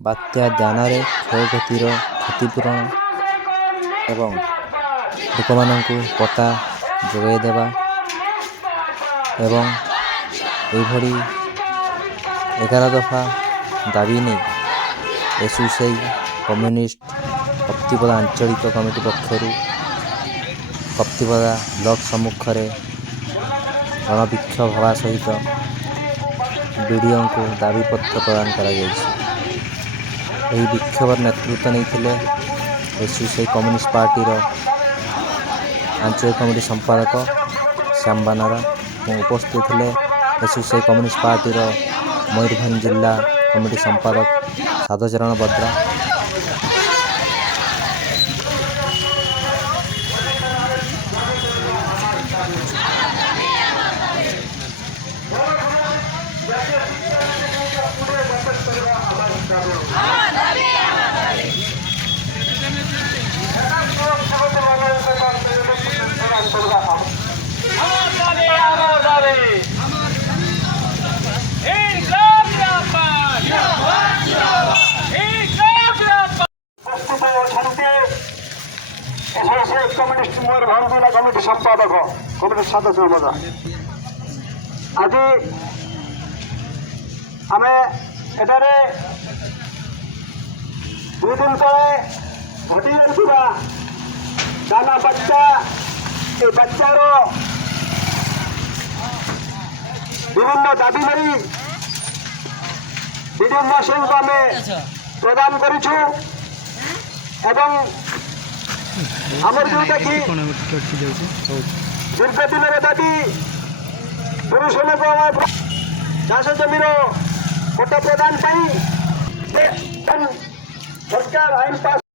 ବାତ୍ୟା ଦାନରେ କ୍ଷୟକ୍ଷତିର କ୍ଷତିପୂରଣ ଏବଂ ଲୋକମାନଙ୍କୁ ପଟ୍ଟା ଯୋଗାଇ ଦେବା ଏବଂ ଏହିଭଳି 11 ଦଫା ଦାବି ନେଇ ଏସ୍ୟୁସିଆଇ କମ୍ୟୁନିଷ୍ଟ କପ୍ତିପଦା ଆଞ୍ଚଳିକ କମିଟି ପକ୍ଷରୁ କପ୍ତିପଦା ବ୍ଲକ ସମ୍ମୁଖରେ ଗଣବିକ୍ଷୋଭ ହେବା ସହିତ ବିଡ଼ିଓଙ୍କୁ ଦାବିପତ୍ର ପ୍ରଦାନ କରାଯାଇଛି। ଏହି ବିକ୍ଷୋଭର ନେତୃତ୍ୱ ନେଇଥିଲେ ଏସ୍ୟୁସିଆଇ କମ୍ୟୁନିଷ୍ଟ ପାର୍ଟିର ଆଞ୍ଚଳିକ କମିଟି ସମ୍ପାଦକ ଶ୍ୟାମ ବାନାରା ଏବଂ ଉପସ୍ଥିତ ଥିଲେ ଏସ୍ୟୁସିଆଇ କମ୍ୟୁନିଷ୍ଟ ପାର୍ଟିର ମୟୂରଭଞ୍ଜ ଜିଲ୍ଲା କମିଟି ସମ୍ପାଦକ ସାଧୁଚରଣ ବଦ୍ରା। कम्युनिस्ट मयूरभंज जिला कमिटी संपादक कमिटी सदस्य आज आम एटारे 2 दिन तले घटी जाता दाना बच्चा ये बच्चार विभिन्न दाबी नहीं विडीओ महोदय को आम प्रदान करूँ एवं आमर जोटा कि दीर्घ दिन दाबी पुरुष लोक चाष जमीर पट्टा प्रदान सरकार आईन पास